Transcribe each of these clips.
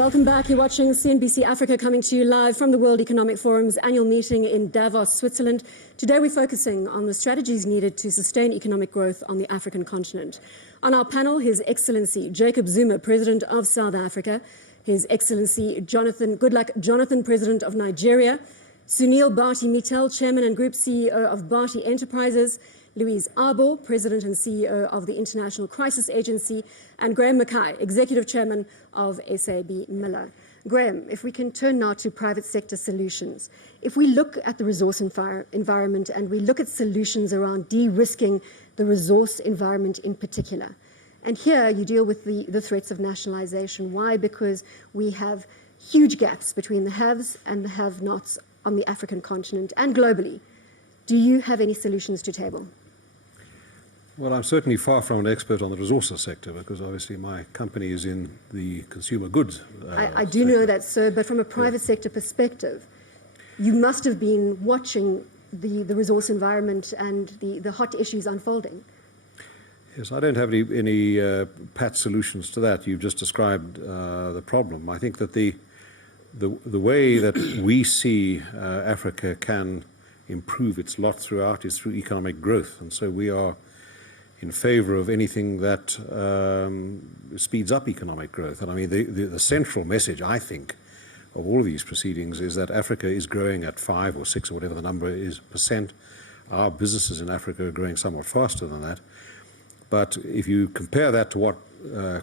Welcome back. You're watching CNBC Africa, coming to you live from the World Economic Forum's annual meeting in Davos, Switzerland. Today we're focusing on the strategies needed to sustain economic growth on the African continent. On our panel, His Excellency Jacob Zuma, President of South Africa, His Excellency Goodluck Jonathan, President of Nigeria, Sunil Bharti Mittal, Chairman and Group CEO of Bharti Enterprises, Louise Arbour, President and CEO of the International Crisis Agency, and Graham Mackay, Executive Chairman of SAB Miller. Graham, if we can turn now to private sector solutions. If we look at the resource environment and we look at solutions around de-risking the resource environment in particular, and here you deal with the threats of nationalization. Why? Because we have huge gaps between the haves and the have-nots on the African continent and globally. Do you have any solutions to table? Well, I'm certainly far from an expert on the resources sector because obviously my company is in the consumer goods I do know that, sir, but from a private sector perspective, you must have been watching the resource environment and the hot issues unfolding. Yes, I don't have any pat solutions to that. You've just described the problem. I think that the way that we see Africa can improve its lot throughout is through economic growth, and so we are in favor of anything that speeds up economic growth. And I mean, the central message, I think, of all of these proceedings is that Africa is growing at 5 or 6 or whatever the number is %. Our businesses in Africa are growing somewhat faster than that. But if you compare that to what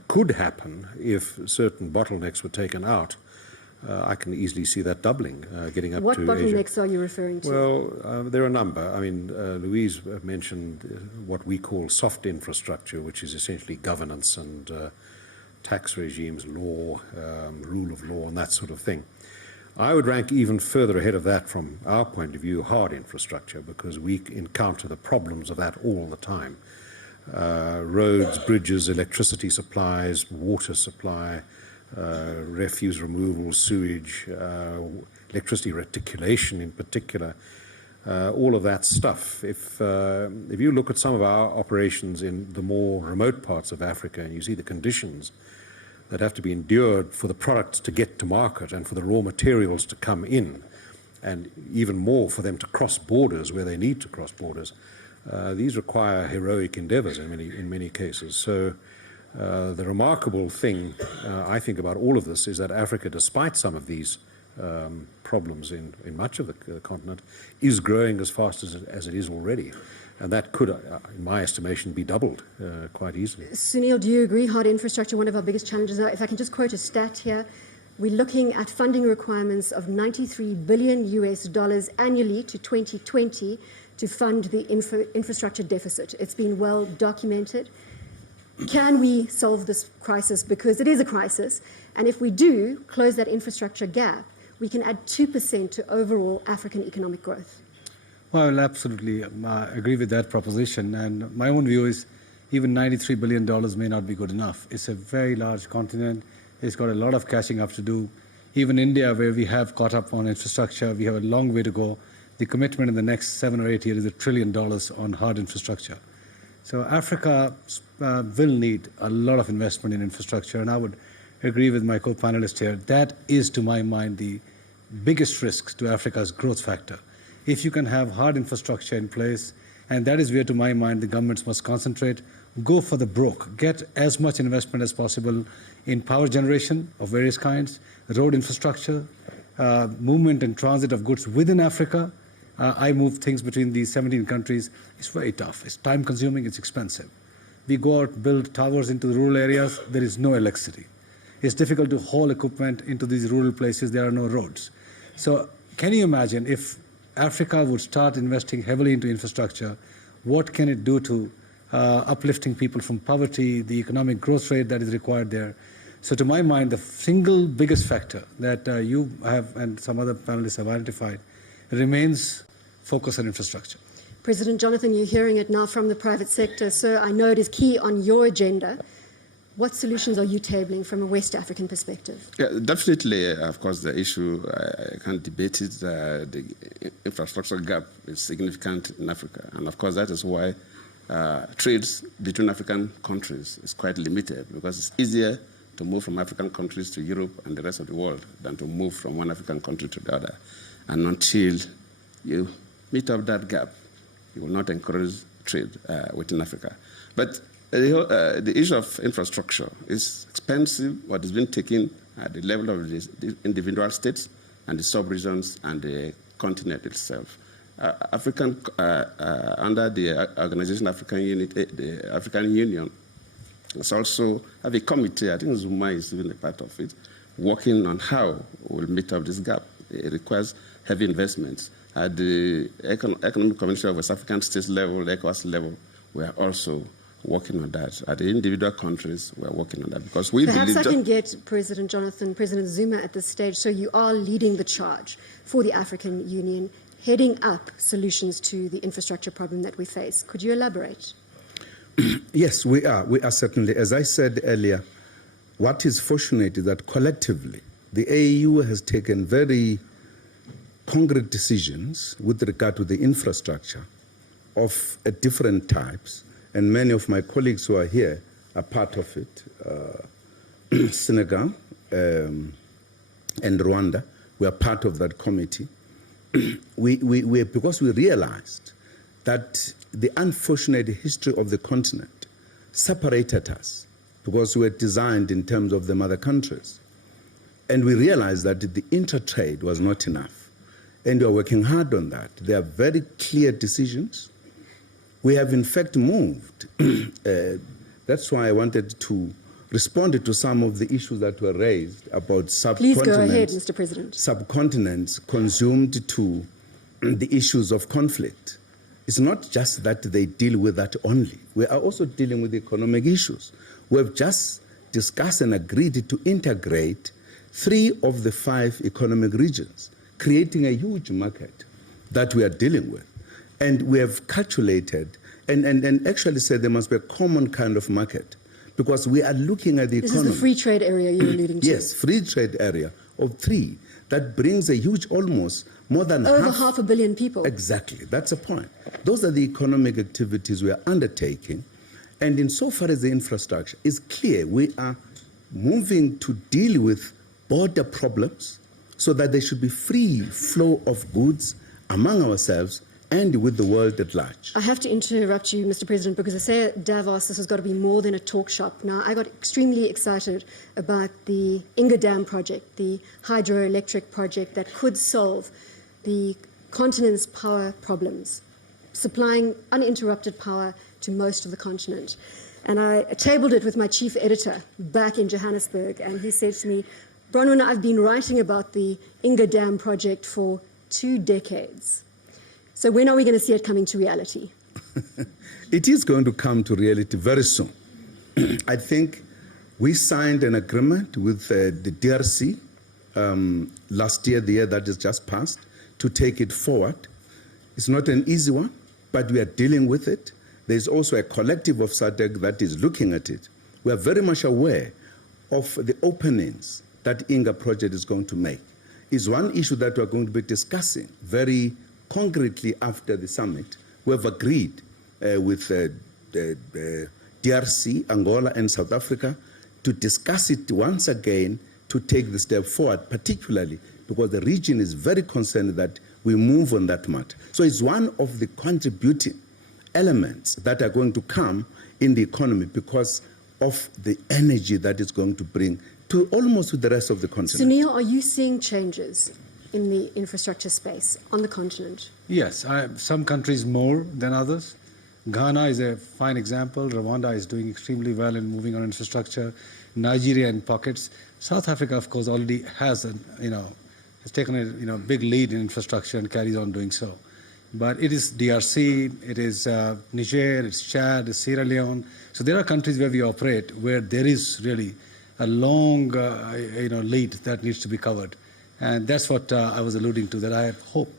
could happen if certain bottlenecks were taken out, I can easily see that doubling, getting up to Asia. What bottlenecks are you referring to? Well, there are a number. I mean, Louise mentioned what we call soft infrastructure, which is essentially governance and tax regimes, law, rule of law, and that sort of thing. I would rank even further ahead of that from our point of view, hard infrastructure, because we encounter the problems of that all the time. Roads, bridges, electricity supplies, water supply, refuse removal, sewage, electricity reticulation in particular, all of that stuff. If you look at some of our operations in the more remote parts of Africa and you see the conditions that have to be endured for the products to get to market and for the raw materials to come in, and even more for them to cross borders where they need to cross borders, these require heroic endeavors in many cases. So the remarkable thing, I think, about all of this is that Africa, despite some of these problems in much of the continent, is growing as fast as it is already. And that could, in my estimation, be doubled quite easily. Sunil, do you agree? Hard infrastructure, one of our biggest challenges. Now, if I can just quote a stat here, we're looking at funding requirements of $93 billion annually to 2020 to fund the infrastructure deficit. It's been well documented. Can we solve this crisis? Because it is a crisis. And if we do close that infrastructure gap, we can add 2% to overall African economic growth. Well, I will absolutely agree with that proposition. And my own view is even $93 billion may not be good enough. It's a very large continent. It's got a lot of catching up to do. Even India, where we have caught up on infrastructure, we have a long way to go. The commitment in the next 7 or 8 years is $1 trillion on hard infrastructure. So Africa will need a lot of investment in infrastructure, and I would agree with my co-panelist here. That is, to my mind, the biggest risk to Africa's growth factor. If you can have hard infrastructure in place, and that is where, to my mind, the governments must concentrate, go for the broke, get as much investment as possible in power generation of various kinds, road infrastructure, movement and transit of goods within Africa. I move things between these 17 countries. It's very tough. It's time-consuming. It's expensive. We go out, build towers into the rural areas. There is no electricity. It's difficult to haul equipment into these rural places. There are no roads. So can you imagine if Africa would start investing heavily into infrastructure, what can it do to uplifting people from poverty, the economic growth rate that is required there? So to my mind, the single biggest factor that you have and some other panelists have identified remains focus on infrastructure. President Jonathan, you're hearing it now from the private sector. Sir, I know it is key on your agenda. What solutions are you tabling from a West African perspective? Yeah, definitely, of course, the issue, I can't debate it. The infrastructure gap is significant in Africa. And of course, that is why trades between African countries is quite limited, because it's easier to move from African countries to Europe and the rest of the world than to move from one African country to the other. And until you meet up that gap, you will not encourage trade within Africa. But the issue of infrastructure is expensive, what has been taken at the level of the individual states and the sub-regions and the continent itself. Under the Organization the African Union, it's also have a committee, I think Zuma is even a part of it, working on how we'll meet up this gap. It requires heavy investments. At the Economic Commission of West African States level, the ECOWAS level, we are also working on that. At the individual countries, we are working on that because we Perhaps believe I can get President Zuma at this stage. So you are leading the charge for the African Union, heading up solutions to the infrastructure problem that we face. Could you elaborate? Yes, we are. We are certainly. As I said earlier, what is fortunate is that collectively, the AU has taken very concrete decisions with regard to the infrastructure of different types, and many of my colleagues who are here are part of it. Senegal and Rwanda, we are part of that committee. Because we realized that the unfortunate history of the continent separated us because we were designed in terms of the mother countries. And we realized that the intertrade was not enough. And we are working hard on that. There are very clear decisions. We have in fact moved. That's why I wanted to respond to some of the issues that were raised about subcontinents. Please go ahead, Mr. President. Subcontinents consumed to the issues of conflict. It's not just that they deal with that only. We are also dealing with economic issues. We have just discussed and agreed to integrate 3 of the 5 economic regions, creating a huge market that we are dealing with. And we have calculated and actually said there must be a common kind of market because we are looking at the economy. This is the free trade area you're alluding to. Yes, free trade area of 3. That brings a huge, almost more than over half a billion people. Exactly, that's a point. Those are the economic activities we are undertaking. And insofar as the infrastructure is clear, we are moving to deal with border problems so that there should be free flow of goods among ourselves and with the world at large. I have to interrupt you, Mr. President, because I say at Davos this has got to be more than a talk shop. Now, I got extremely excited about the Inga Dam project, the hydroelectric project that could solve the continent's power problems, supplying uninterrupted power to most of the continent. And I tabled it with my chief editor back in Johannesburg, and he said to me, Bronwyn, I've been writing about the Inga Dam project for 2 decades. So when are we going to see it coming to reality? It is going to come to reality very soon. I think we signed an agreement with the DRC last year, the year that is just passed, to take it forward. It's not an easy one, but we are dealing with it. There's also a collective of SADC that is looking at it. We are very much aware of the openings that Inga project is going to make. It's one issue that we're going to be discussing very concretely after the summit. We have agreed with the DRC, Angola, and South Africa to discuss it once again to take the step forward, particularly because the region is very concerned that we move on that matter. So it's one of the contributing elements that are going to come in the economy because of the energy that it's going to bring to almost to the rest of the continent. Sunil, are you seeing changes in the infrastructure space on the continent? Yes, some countries more than others. Ghana is a fine example. Rwanda is doing extremely well in moving on infrastructure. Nigeria in pockets. South Africa, of course, already has has taken a big lead in infrastructure and carries on doing so. But it is DRC, it is Niger, it's Chad, it's Sierra Leone. So there are countries where we operate where there is really a long lead that needs to be covered. And that's what I was alluding to, that I hope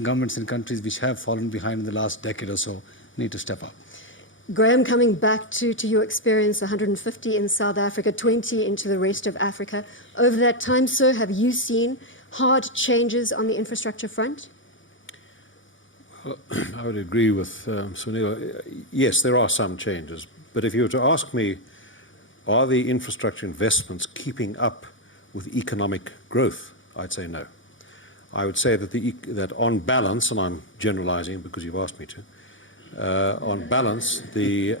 governments in countries which have fallen behind in the last decade or so need to step up. Graham, coming back to your experience, 150 in South Africa, 20 into the rest of Africa. Over that time, sir, have you seen hard changes on the infrastructure front? Well, I would agree with Sunil. Yes, there are some changes. But if you were to ask me Are the infrastructure investments keeping up with economic growth? I'd say no. I would say that that on balance, and I'm generalizing because you've asked me to, on balance, the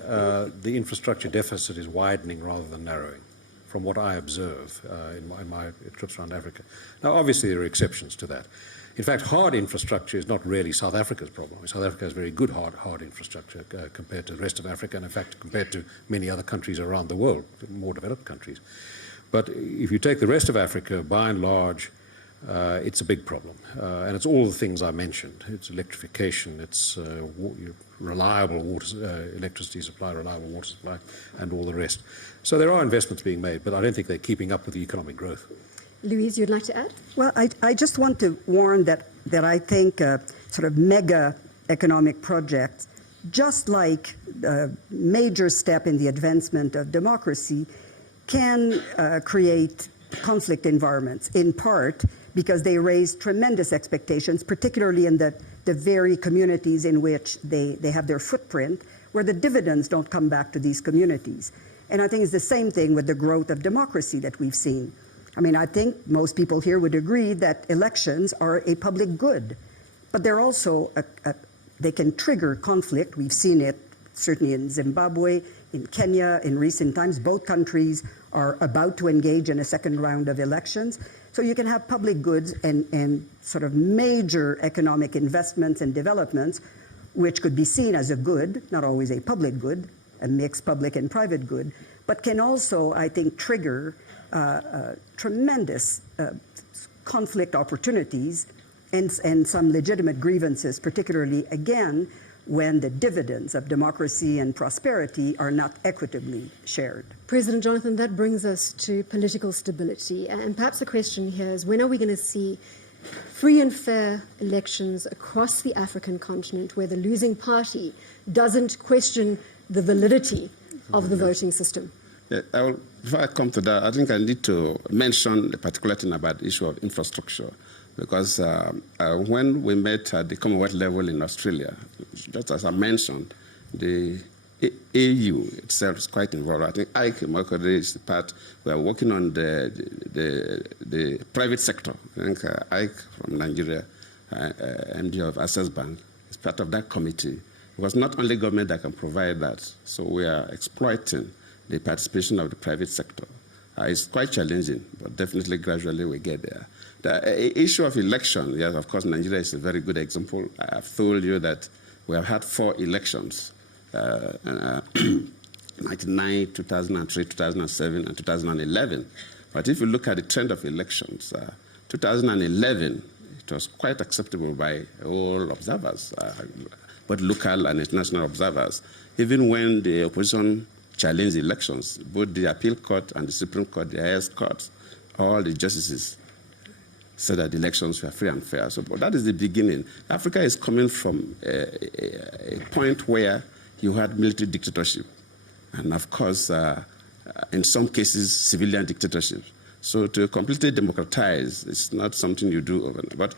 infrastructure deficit is widening rather than narrowing, from what I observe in my trips around Africa. Now, obviously, there are exceptions to that. In fact, hard infrastructure is not really South Africa's problem. South Africa has very good hard infrastructure compared to the rest of Africa, and in fact, compared to many other countries around the world, more developed countries. But if you take the rest of Africa, by and large, it's a big problem. And it's all the things I mentioned. It's electrification, it's reliable electricity supply, reliable water supply, and all the rest. So there are investments being made, but I don't think they're keeping up with the economic growth. Louise, you'd like to add? Well, I just want to warn that I think sort of mega economic projects, just like a major step in the advancement of democracy, can create conflict environments, in part because they raise tremendous expectations, particularly in the very communities in which they have their footprint, where the dividends don't come back to these communities. And I think it's the same thing with the growth of democracy that we've seen. I mean, I think most people here would agree that elections are a public good, but they're also, they can trigger conflict. We've seen it certainly in Zimbabwe, in Kenya, in recent times. Both countries are about to engage in a second round of elections. So you can have public goods and sort of major economic investments and developments, which could be seen as a good, not always a public good, a mixed public and private good, but can also, I think, trigger tremendous conflict opportunities and some legitimate grievances, particularly, again, when the dividends of democracy and prosperity are not equitably shared. President Jonathan, that brings us to political stability. And perhaps the question here is, when are we going to see free and fair elections across the African continent where the losing party doesn't question the validity of the voting system? Yeah, before I come to that, I think I need to mention a particular thing about the issue of infrastructure. Because when we met at the Commonwealth level in Australia, just as I mentioned, the AU itself is quite involved. I think Ike Makode is the part. We are working on the private sector. I think Ike from Nigeria, MD of Access Bank, is part of that committee. Because not only government that can provide that, so we are exploiting the participation of the private sector. It's quite challenging, but definitely gradually we get there. The issue of election, yes, of course, Nigeria is a very good example. I've told you that we have had 4 elections, 1999, 2003, 2007, and 2011. But if you look at the trend of elections, 2011, it was quite acceptable by all observers, both local and international observers. Even when the opposition challenged the elections, both the appeal court and the Supreme Court, the highest courts, all the justices said that the elections were free and fair. So that is the beginning. Africa is coming from a point where you had military dictatorship, and of course, in some cases, civilian dictatorship. So to completely democratize, it's not something you do overnight. But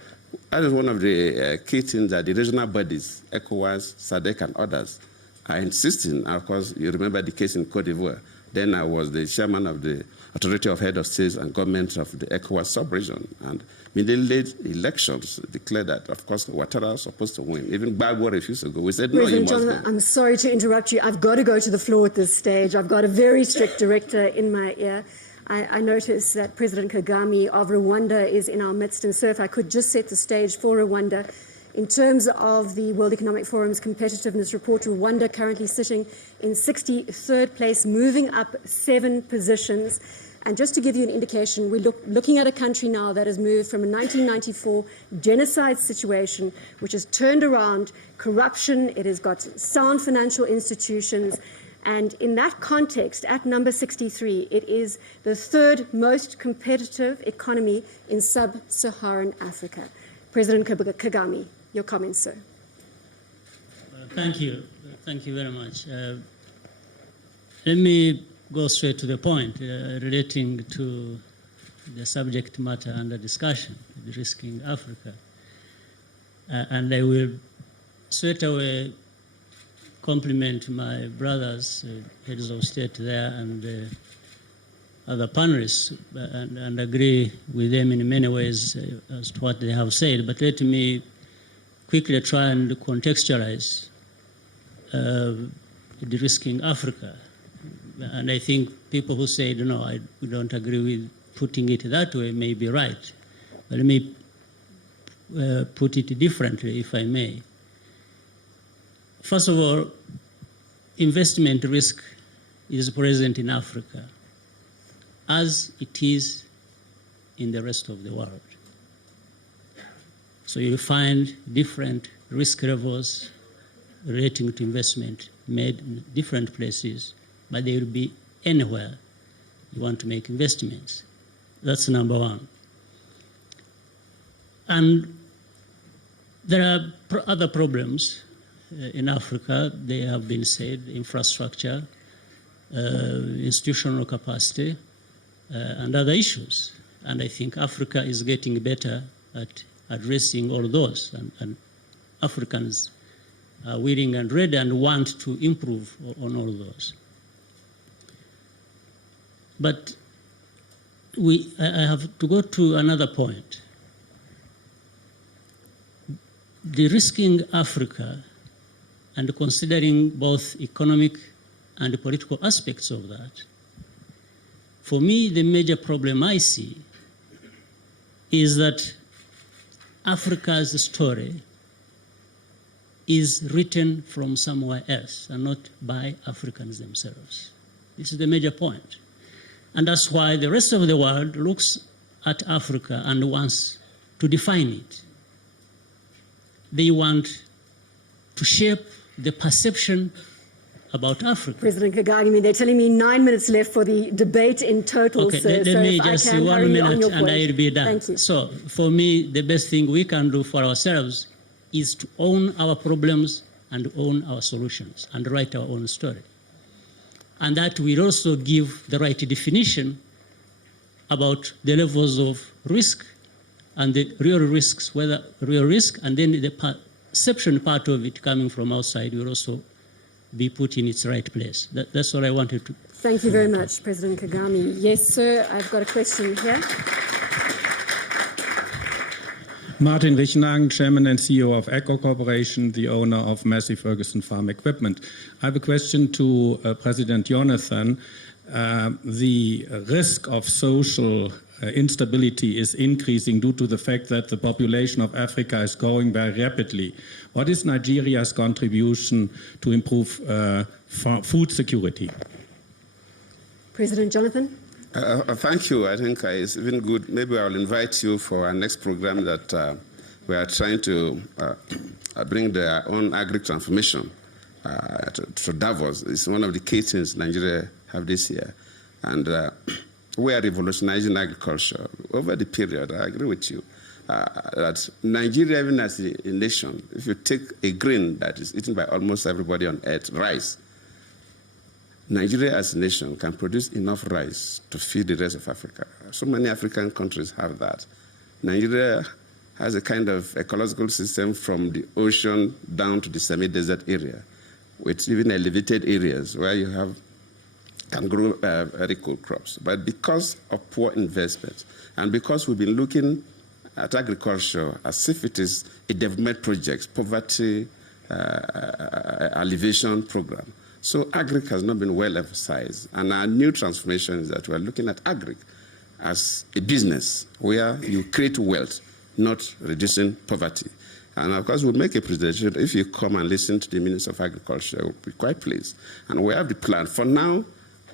that is one of the key things that the regional bodies, ECOWAS, SADC, and others, are insisting. Of course, you remember the case in Cote d'Ivoire. Then I was the chairman of the Authority of Head of States and Governments of the ECOWAS sub-region. And immediately elections declared that, of course, Ouattara was supposed to win. Even Gbagbo refused to go. We said, no, you must go. I'm sorry to interrupt you. I've got to go to the floor at this stage. I've got a very strict director in my ear. I notice that President Kagame of Rwanda is in our midst. And so if I could just set the stage for Rwanda. In terms of the World Economic Forum's competitiveness report, Rwanda currently sitting in 63rd place, moving up 7 positions. And just to give you an indication, we're looking at a country now that has moved from a 1994 genocide situation, which has turned around corruption, it has got sound financial institutions, and in that context, at number 63, it is the 3rd most competitive economy in sub-Saharan Africa. President Kagame, your comments, sir. Thank you. Thank you very much. Let me go straight to the point relating to the subject matter under discussion, de-risking Africa. And I will straight away compliment my brothers, heads of state there, and other panelists and agree with them in many ways as to what they have said, but let me quickly try and contextualize de-risking Africa. And I think people who say, no, we don't agree with putting it that way may be right. But let me put it differently, if I may. First of all, investment risk is present in Africa as it is in the rest of the world. So you'll find different risk levels relating to investment made in different places, but they will be anywhere you want to make investments. That's number one. And there are other problems in Africa. They have been said: infrastructure, institutional capacity, and other issues. And I think Africa is getting better at addressing all those, and Africans are willing and ready and want to improve on all those. But I have to go to another point. De-risking Africa and considering both economic and political aspects of that, for me, the major problem I see is that Africa's story is written from somewhere else and not by Africans themselves. This is the major point. And that's why the rest of the world looks at Africa and wants to define it. They want to shape the perception about Africa. President Kagame, they're telling me 9 minutes left for the debate in total. Okay, sir. let me just say 1 minute and I'll be done. Thank you. So for me, the best thing we can do for ourselves is to own our problems and own our solutions and write our own story. And that will also give the right definition about the levels of risk and the real risks, whether real risk, and then the perception part of it coming from outside will also be put in its right place. That's all I wanted to. Thank you very much, President Kagame. Yes, sir, I've got a question here. Martin Richenhagen, Chairman and CEO of Echo Corporation, the owner of Massey Ferguson Farm Equipment. I have a question to President Jonathan. The risk of social instability is increasing due to the fact that the population of Africa is growing very rapidly. What is Nigeria's contribution to improve food security? President Jonathan? Thank you. I think it's even good. Maybe I'll invite you for our next program that we are trying to bring their own agri-transformation to Davos. It's one of the key things Nigeria have this year. And we are revolutionizing agriculture. Over the period, I agree with you, that Nigeria, even as a nation, if you take a grain that is eaten by almost everybody on earth, rice, Nigeria as a nation can produce enough rice to feed the rest of Africa. So many African countries have that. Nigeria has a kind of ecological system from the ocean down to the semi-desert area, with even elevated areas where you can grow very cool crops. But because of poor investment, and because we've been looking at agriculture as if it is a development project, poverty alleviation program, so agric has not been well emphasized. And our new transformation is that we're looking at agric as a business where you create wealth, not reducing poverty. And of course, we'll make a presentation. If you come and listen to the Minister of Agriculture, we'll be quite pleased. And we have the plan. For now,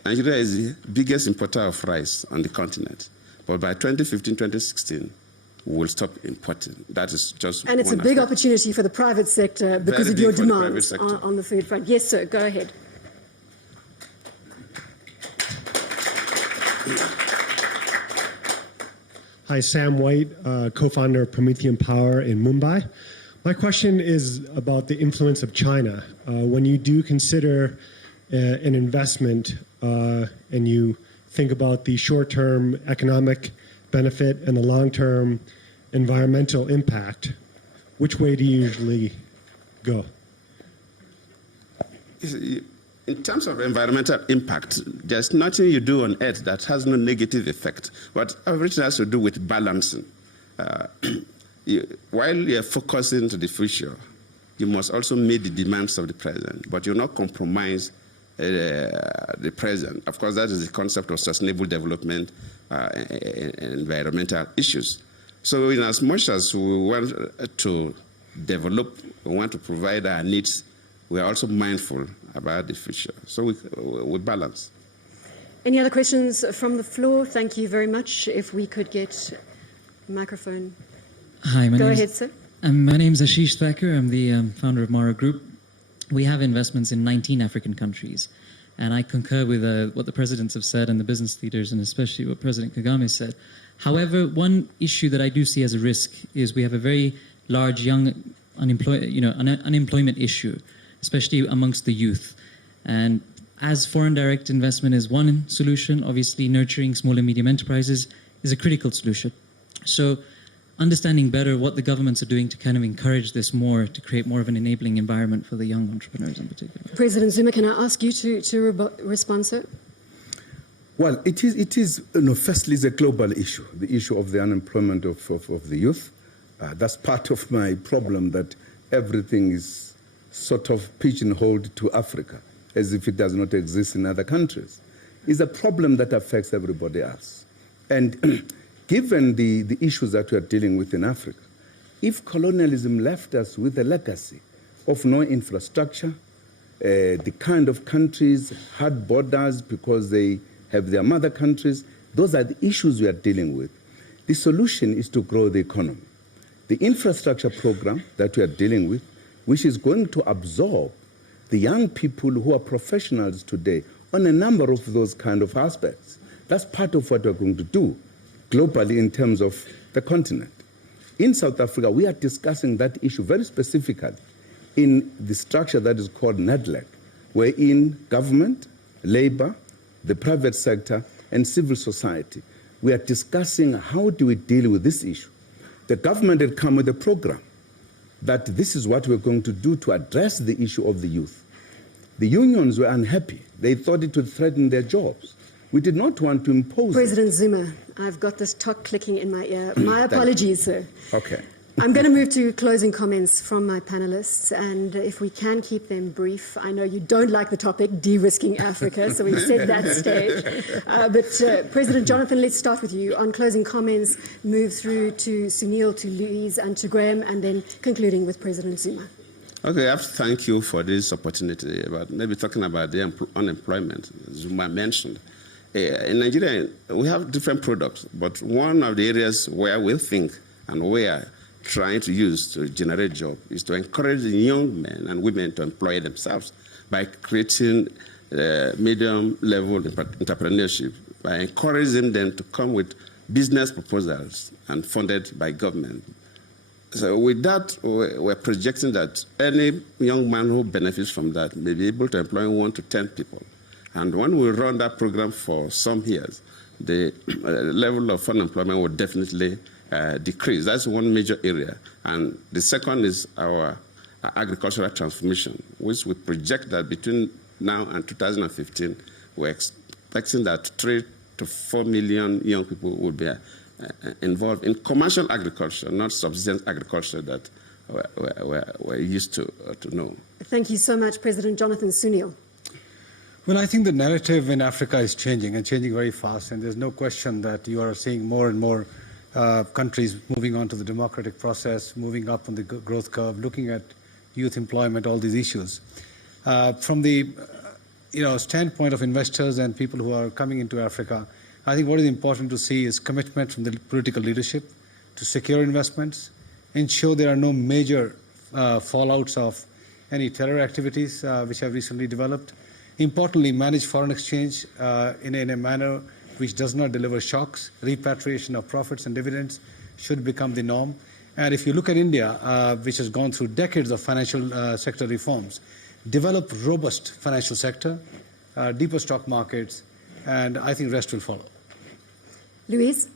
Nigeria is the biggest importer of rice on the continent. But by 2015, 2016, we will stop importing. That is just And it's a big opportunity for the private sector because of your demands on the food front. Yes, sir, go ahead. Hi, Sam White, co-founder of Promethean Power in Mumbai. My question is about the influence of China. When you do consider an investment and you think about the short-term economic benefit and the long-term environmental impact, which way do you usually go? In in terms of environmental impact, there's nothing you do on Earth that has no negative effect. But everything has to do with balancing. While you're focusing to the future, you must also meet the demands of the present, but you'll not compromise the present. Of course, that is the concept of sustainable development and environmental issues. So in as much as we want to develop, we want to provide our needs, we are also mindful about the future. So we balance. Any other questions from the floor? Thank you very much. If we could get a microphone. Hi, Go ahead, sir. My name is Ashish Thakur. I'm the founder of Mara Group. We have investments in 19 African countries. And I concur with what the presidents have said and the business leaders, and especially what President Kagame said. However, one issue that I do see as a risk is we have a very large young unemployment issue, especially amongst the youth. And as foreign direct investment is one solution, obviously nurturing small and medium enterprises is a critical solution. So understanding better what the governments are doing to kind of encourage this more, to create more of an enabling environment for the young entrepreneurs in particular. President Zuma, can I ask you to respond, sir? Well, it is firstly, it's a global issue, the issue of the unemployment of the youth. That's part of my problem, that everything is sort of pigeonholed to Africa, as if it does not exist in other countries. It's a problem that affects everybody else. And given the issues that we are dealing with in Africa, if colonialism left us with a legacy of no infrastructure, the kind of countries had borders because they have their mother countries, those are the issues we are dealing with. The solution is to grow the economy. The infrastructure program that we are dealing with, which is going to absorb the young people who are professionals today on a number of those kind of aspects. That's part of what we're going to do globally in terms of the continent. In South Africa, we are discussing that issue very specifically in the structure that is called NEDLEC, wherein government, labor, the private sector, and civil society, we are discussing how do we deal with this issue. The government had come with a program that this is what we're going to do to address the issue of the youth. The unions were unhappy. They thought it would threaten their jobs. We did not want to impose President Zuma, I've got this talk clicking in my ear. My apologies, sir. Okay. I'm going to move to closing comments from my panelists, and if we can keep them brief. I know you don't like the topic, de-risking Africa, so we've set that stage. But President Jonathan, let's start with you. On closing comments, move through to Sunil, to Louise, and to Graham, and then concluding with President Zuma. Okay, I have to thank you for this opportunity about maybe talking about the unemployment Zuma mentioned. In Nigeria, we have different products, but one of the areas where we think and we are trying to use to generate jobs is to encourage the young men and women to employ themselves by creating medium-level entrepreneurship, by encouraging them to come with business proposals and funded by government. So with that, we're projecting that any young man who benefits from that may be able to employ 1 to 10 people. And when we run that program for some years, the level of unemployment will definitely decrease. That's one major area. And the second is our agricultural transformation, which we project that between now and 2015, we're expecting that 3 to 4 million young people will be involved in commercial agriculture, not subsistence agriculture that we're used to know. Thank you so much, President Jonathan. Sunil. Well, I think the narrative in Africa is changing, and changing very fast, and there's no question that you are seeing more and more countries moving on to the democratic process, moving up on the growth curve, looking at youth employment, all these issues. From the standpoint of investors and people who are coming into Africa, I think what is important to see is commitment from the political leadership to secure investments, ensure there are no major fallouts of any terror activities which have recently developed. Importantly, manage foreign exchange in a manner which does not deliver shocks. Repatriation of profits and dividends should become the norm. And if you look at India, which has gone through decades of financial sector reforms, develop robust financial sector, deeper stock markets, and I think the rest will follow. Louise?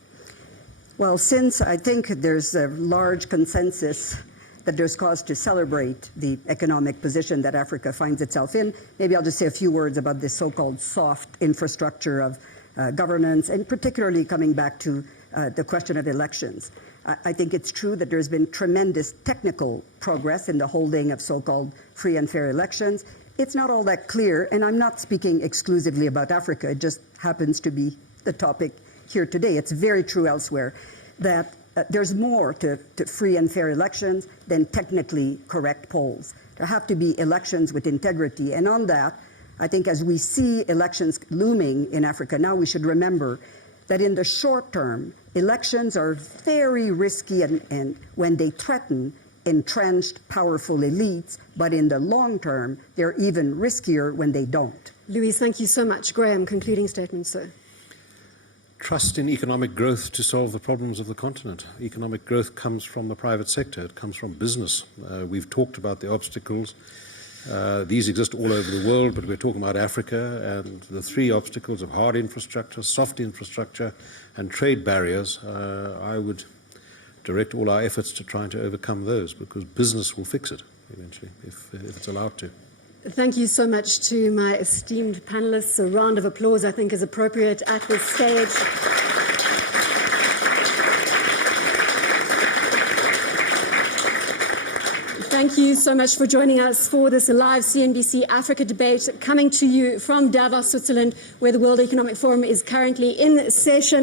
Well, since I think there's a large consensus that there's cause to celebrate the economic position that Africa finds itself in. Maybe I'll just say a few words about this so-called soft infrastructure of governance, and particularly coming back to the question of elections. I think it's true that there's been tremendous technical progress in the holding of so-called free and fair elections. It's not all that clear, and I'm not speaking exclusively about Africa. It just happens to be the topic here today. It's very true elsewhere that there's more to free and fair elections than technically correct polls. There have to be elections with integrity, and on that, I think as we see elections looming in Africa now, we should remember that in the short term, elections are very risky and when they threaten entrenched, powerful elites, but in the long term, they're even riskier when they don't. Louise, thank you so much. Graham, concluding statement, sir. Trust in economic growth to solve the problems of the continent. Economic growth comes from the private sector. It comes from business. We've talked about the obstacles. These exist all over the world, but we're talking about Africa, and the three obstacles of hard infrastructure, soft infrastructure, and trade barriers. I would direct all our efforts to trying to overcome those, because business will fix it eventually if it's allowed to. Thank you so much to my esteemed panelists. A round of applause, I think, is appropriate at this stage. Thank you so much for joining us for this live CNBC Africa debate, coming to you from Davos, Switzerland, where the World Economic Forum is currently in session.